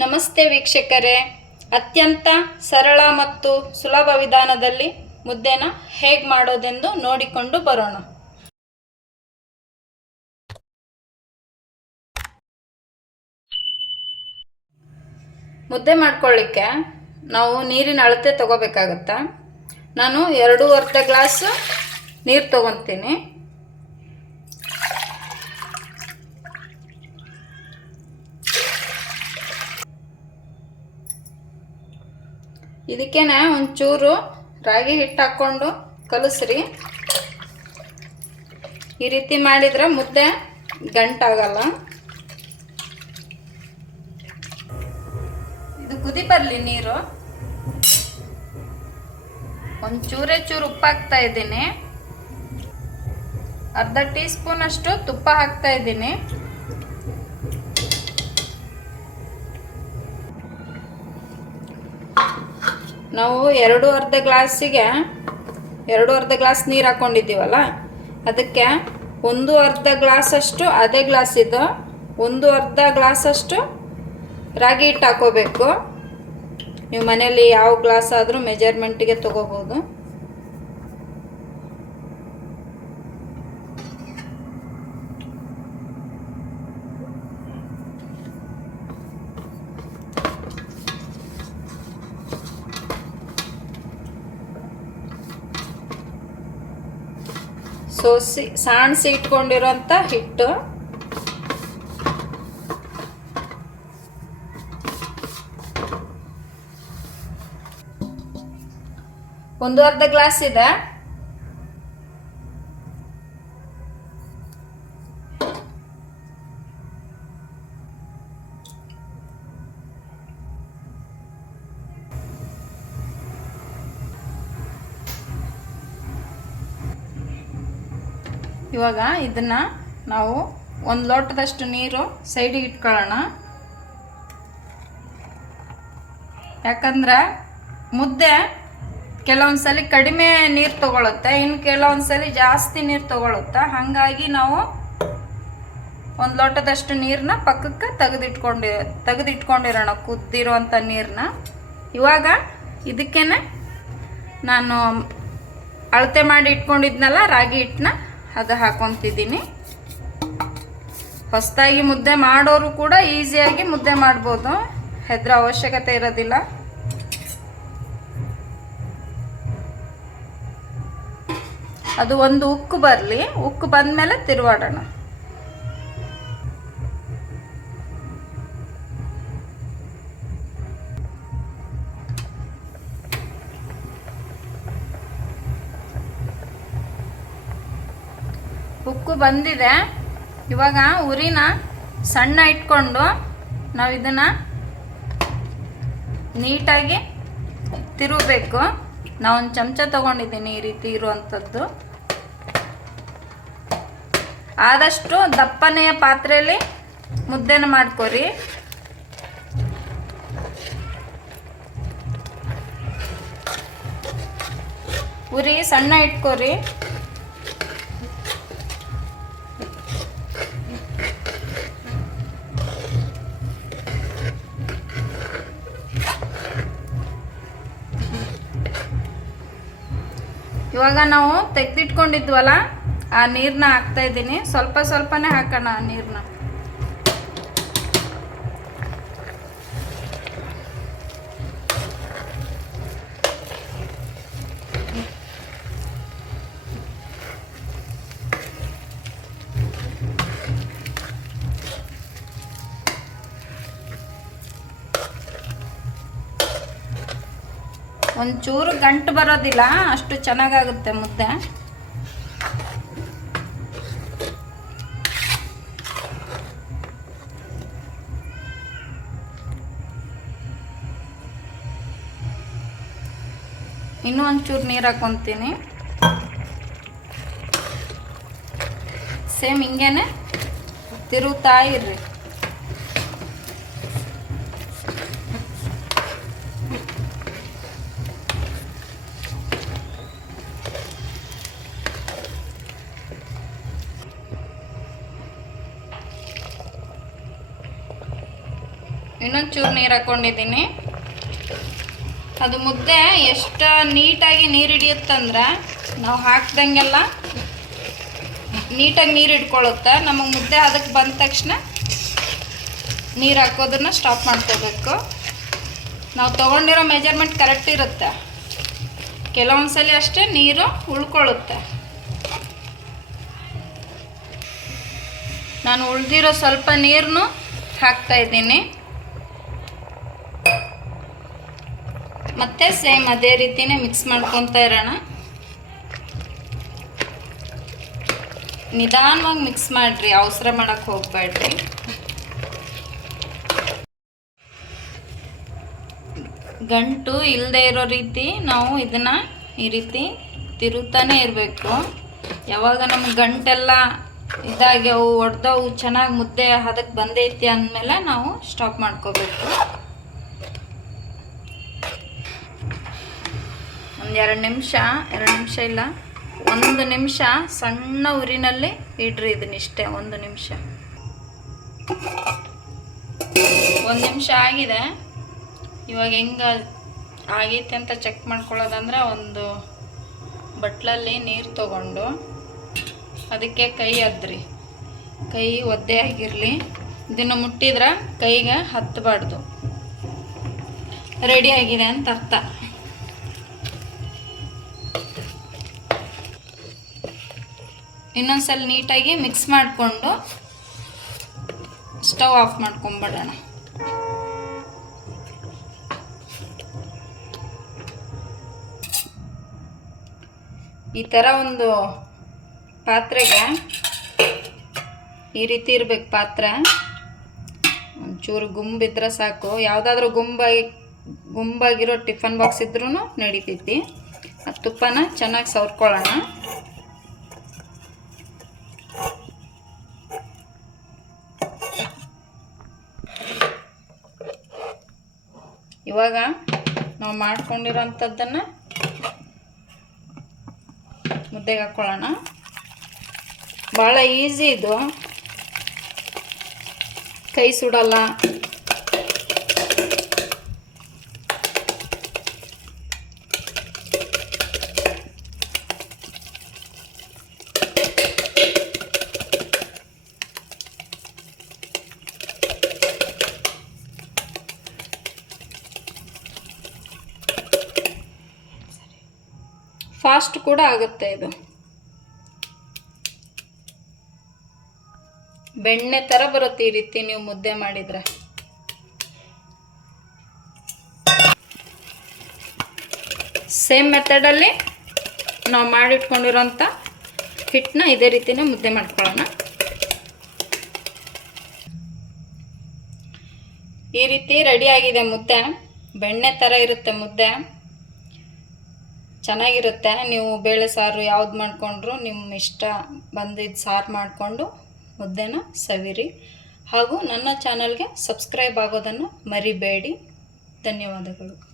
ನಮಸ್ತೆ ವೀಕ್ಷಕರೇ. ಅತ್ಯಂತ ಸರಳ ಮತ್ತು ಸುಲಭ ವಿಧಾನದಲ್ಲಿ ಮುದ್ದೆನ ಹೇಗೆ ಮಾಡೋದೆಂದು ನೋಡಿಕೊಂಡು ಬರೋಣ. ಮುದ್ದೆ ಮಾಡ್ಕೊಳ್ಳಿಕ್ಕೆ ನಾವು ನೀರಿನ ಅಳತೆ ತಗೋಬೇಕಾಗತ್ತೆ. ನಾನು ಎರಡು ಅರ್ಧ ಗ್ಲಾಸ್ ನೀರು ತಗೊತೀನಿ. ಇದಕ್ಕೇನೆ ಒಂಚೂರು ರಾಗಿ ಹಿಟ್ಟು ಹಾಕ್ಕೊಂಡು ಕಲಸ್ರಿ. ಈ ರೀತಿ ಮಾಡಿದ್ರೆ ಮುದ್ದೆ ಗಂಟಾಗಲ್ಲ. ಇದು ಕುದಿ ಬರಲಿ ನೀರು. ಒಂಚೂರೇ ಚೂರು ಉಪ್ಪು ಹಾಕ್ತಾ ಇದ್ದೀನಿ. ಅರ್ಧ ಟೀ ಸ್ಪೂನ್ ಅಷ್ಟು ತುಪ್ಪ ಹಾಕ್ತಾ ಇದ್ದೀನಿ. ನಾವು ಎರಡು ಅರ್ಧ ಗ್ಲಾಸಿಗೆ ಎರಡು ಅರ್ಧ ಗ್ಲಾಸ್ ನೀರು ಹಾಕ್ಕೊಂಡಿದ್ದೀವಲ್ಲ ಅದಕ್ಕೆ ಒಂದು ಅರ್ಧ ಗ್ಲಾಸಷ್ಟು ಅದೇ ಗ್ಲಾಸ್ ಇದು ಒಂದು ಅರ್ಧ ಗ್ಲಾಸಷ್ಟು ರಾಗಿ ಹಿಟ್ಟು ಹಾಕೋಬೇಕು. ನೀವು ಮನೆಯಲ್ಲಿ ಯಾವ ಗ್ಲಾಸ್ ಆದರೂ ಮೆಜರ್ಮೆಂಟಿಗೆ ತಗೋಬೋದು. ಸೋಸಿ ಸಾಣಿಸಿ ಇಟ್ಕೊಂಡಿರೋಂಥ ಹಿಟ್ಟು ಒಂದು ಅರ್ಧ ಗ್ಲಾಸ್ ಇದೆ. ಇವಾಗ ಇದನ್ನು ನಾವು ಒಂದು ಲೋಟದಷ್ಟು ನೀರು ಸೈಡಿಗೆ ಇಟ್ಕೊಳ್ಳೋಣ. ಯಾಕಂದ್ರೆ ಮುದ್ದೆ ಕೆಲವೊಂದು ಸಲ ಕಡಿಮೆ ನೀರು ತಗೊಳುತ್ತೆ, ಇನ್ನು ಕೆಲವೊಂದು ಸಲ ಜಾಸ್ತಿ ನೀರು ತಗೊಳುತ್ತೆ. ಹಾಗಾಗಿ ನಾವು ಒಂದು ಲೋಟದಷ್ಟು ನೀರನ್ನ ಪಕ್ಕಕ್ಕೆ ತೆಗೆದಿಟ್ಕೊಂಡಿ, ತೆಗೆದಿಟ್ಕೊಂಡಿರೋಣ ಕುದ್ದಿರೋಂಥ ನೀರನ್ನ ಇವಾಗ ಇದಕ್ಕೇ ನಾನು ಅಳತೆ ಮಾಡಿ ಇಟ್ಕೊಂಡಿದ್ನಲ್ಲ ರಾಗಿ ಹಿಟ್ಟನ್ನ ಅದು ಹಾಕೊತಿದ್ದೀನಿ. ಹೊಸದಾಗಿ ಮುದ್ದೆ ಮಾಡೋರು ಕೂಡ ಈಸಿಯಾಗಿ ಮುದ್ದೆ ಮಾಡ್ಬೋದು. ಹೆದ್ರ ಅವಶ್ಯಕತೆ ಇರೋದಿಲ್ಲ. ಅದು ಒಂದು ಉಕ್ಕು ಬರಲಿ. ಉಕ್ಕು ಬಂದಮೇಲೆ ತಿರುವಾಡೋಣ. ಬಂದಿದೆ. ಇವಾಗ ಉರಿನ ಸಣ್ಣ ಇಟ್ಕೊಂಡು ನಾವು ಇದನ್ನು ನೀಟಾಗಿ ತಿರುಗಬೇಕು. ನಾವು ಒಂದು ಚಮಚ ತೊಗೊಂಡಿದ್ದೀನಿ ಈ ರೀತಿ ಇರುವಂಥದ್ದು ಆದಷ್ಟು ದಪ್ಪನೆಯ ಪಾತ್ರೆಯಲ್ಲಿ ಮುದ್ದೆನ ಮಾಡ್ಕೊರಿ. ಉರಿ ಸಣ್ಣ ಇಟ್ಕೊರಿ. ಇವಾಗ ನಾವು ತೆಗೆದಿಟ್ಕೊಂಡಿದ್ವಲ್ಲ ಆ ನೀರನ್ನ ಹಾಕ್ತಾ ಇದ್ದೀನಿ. ಸ್ವಲ್ಪ ಸ್ವಲ್ಪನೇ ಹಾಕೋಣ ಆ ನೀರನ್ನ ಒಂಚೂರು ಗಂಟು ಬರೋದಿಲ್ಲ ಅಷ್ಟು ಚೆನ್ನಾಗಾಗುತ್ತೆ ಮುದ್ದೆ. ಇನ್ನೂ ಒಂಚೂರು ನೀರು ಹಾಕೊತೀನಿ. ಸೇಮ್ ಹಿಂಗೇನೆ ತಿರುಗ್ತಾ ಇರ್ರಿ. ಇನ್ನೊಂದು ಚೂರು ನೀರು ಹಾಕ್ಕೊಂಡಿದ್ದೀನಿ ಅದು ಮುದ್ದೆ ಎಷ್ಟು ನೀಟಾಗಿ ನೀರು ಹಿಡಿಯುತ್ತಂದ್ರೆ ನಾವು ಹಾಕ್ದಂಗೆಲ್ಲ ನೀಟಾಗಿ ನೀರು ಇಟ್ಕೊಳ್ಳುತ್ತೆ ನಮಗೆ ಮುದ್ದೆ ಅದಕ್ಕೆ ಬಂದ ತಕ್ಷಣ ನೀರು ಹಾಕೋದನ್ನ ಸ್ಟಾಪ್ ಮಾಡ್ಕೋಬೇಕು. ನಾವು ತೊಗೊಂಡಿರೋ ಮೆಜರ್ಮೆಂಟ್ ಕರೆಕ್ಟ್ ಇರುತ್ತೆ. ಕೆಲವೊಂದು ಸಲ ಅಷ್ಟೇ ನೀರು ಉಳ್ಕೊಳ್ಳುತ್ತೆ ನಾನು ಉಳಿದಿರೋ ಸ್ವಲ್ಪ ನೀರನ್ನು ಹಾಕ್ತಾ ಮತ್ತೆ ಸೇಮ್ ಅದೇ ರೀತಿನೇ ಮಿಕ್ಸ್ ಮಾಡ್ಕೊತಾ ಇರೋಣ. ನಿಧಾನವಾಗಿ ಮಿಕ್ಸ್ ಮಾಡಿರಿ, ಅವಸರ ಮಾಡಕ್ ಹೋಗ್ಬೇಡ್ರಿ. ಗಂಟು ಇಲ್ಲದೆ ಇರೋ ರೀತಿ ನಾವು ಇದನ್ನು ಈ ರೀತಿ ತಿರುತ್ತಾನೆ ಇರಬೇಕು. ಯಾವಾಗ ನಮ್ಗೆ ಗಂಟೆಲ್ಲ ಇದಾಗಿ ಅವು ಒಡೆದವು, ಚೆನ್ನಾಗಿ ಮುದ್ದೆ ಅದಕ್ಕೆ ಬಂದೈತಿ ಅಂದಮೇಲೆ ನಾವು ಸ್ಟಾಪ್ ಮಾಡ್ಕೋಬೇಕು. ಒಂದು ಎರಡು ನಿಮಿಷ ಎರಡು ನಿಮಿಷ ಇಲ್ಲ. ಒಂದು ನಿಮಿಷ ಸಣ್ಣ ಉರಿನಲ್ಲಿ ಇಡ್ರಿ ಇದನ್ನಿಷ್ಟೇ ಒಂದು ನಿಮಿಷ. ಒಂದು ನಿಮಿಷ ಆಗಿದೆ. ಇವಾಗ ಹೆಂಗೆ ಆಗೈತೆ ಅಂತ ಚೆಕ್ ಮಾಡ್ಕೊಳ್ಳೋದಂದ್ರೆ ಒಂದು ಬಟ್ಲಲ್ಲಿ ನೀರು ತಗೊಂಡು ಅದಕ್ಕೆ ಕೈ ಅದ್ರಿ. ಕೈ ಒದ್ದೆ ಆಗಿರಲಿ. ಇದನ್ನು ಮುಟ್ಟಿದ್ರೆ ಕೈಗೆ ಹತ್ತಬಾರ್ದು ರೆಡಿ ಆಗಿದೆ ಅಂತ ಅರ್ಥ. ಇನ್ನೊಂದ್ಸಲ ನೀಟಾಗಿ ಮಿಕ್ಸ್ ಮಾಡಿಕೊಂಡು ಸ್ಟವ್ ಆಫ್ ಮಾಡ್ಕೊಂಬಿಡೋಣ. ಈ ಥರ ಒಂದು ಪಾತ್ರೆಗೆ ಈ ರೀತಿ ಇರ್ಬೇಕು ಪಾತ್ರೆ. ಒಂಚೂರು ಗುಂಬಿದ್ರೆ ಸಾಕು. ಯಾವುದಾದ್ರೂ ಗುಂಬಾಗಿ ಗುಂಬಾಗಿರೋ ಟಿಫನ್ ಬಾಕ್ಸ್ ಇದ್ರೂ ನಡಿತೈತಿ. ಆ ತುಪ್ಪನ ಚೆನ್ನಾಗಿ ಸವರ್ಕೊಳ್ಳೋಣ. ಇವಾಗ ನಾವು ಮಾಡ್ಕೊಂಡಿರೋಂಥದ್ದನ್ನು ಮುದ್ದೆಗೆ ಹಾಕ್ಕೊಳ್ಳೋಣ ಭಾಳ ಈಸಿ ಇದು. ಕೈ ಸುಡಲ್ಲ. ಫಾಸ್ಟ್ ಕೂಡ ಆಗುತ್ತೆ ಇದು. ಬೆಣ್ಣೆ ಥರ ಬರುತ್ತೆ ಈ ರೀತಿ ನೀವು ಮುದ್ದೆ ಮಾಡಿದರೆ. ಸೇಮ್ ಮೆಥಡಲ್ಲಿ ನಾವು ಮಾಡಿಟ್ಕೊಂಡಿರೋಂಥ ಹಿಟ್ಟನ್ನ ಇದೇ ರೀತಿನೇ ಮುದ್ದೆ ಮಾಡ್ಕೊಳ್ಳೋಣ. ಈ ರೀತಿ ರೆಡಿ ಆಗಿದೆ ಮುದ್ದೆ. ಬೆಣ್ಣೆ ಥರ ಇರುತ್ತೆ ಮುದ್ದೆ. ಚೆನ್ನಾಗಿರುತ್ತೆ. ನೀವು ಬೇಳೆ ಸಾರು ಯಾವ್ದು ಮಾಡಿಕೊಂಡ್ರು ನಿಮ್ಮ ಇಷ್ಟ ಬಂದಿದ್ದು ಸಾರು ಮಾಡಿಕೊಂಡು ಮುದ್ದೆನ ಸವಿರಿ. ಹಾಗೂ ನನ್ನ ಚಾನಲ್ಗೆ ಸಬ್ಸ್ಕ್ರೈಬ್ ಆಗೋದನ್ನು ಮರಿಬೇಡಿ. ಧನ್ಯವಾದಗಳು.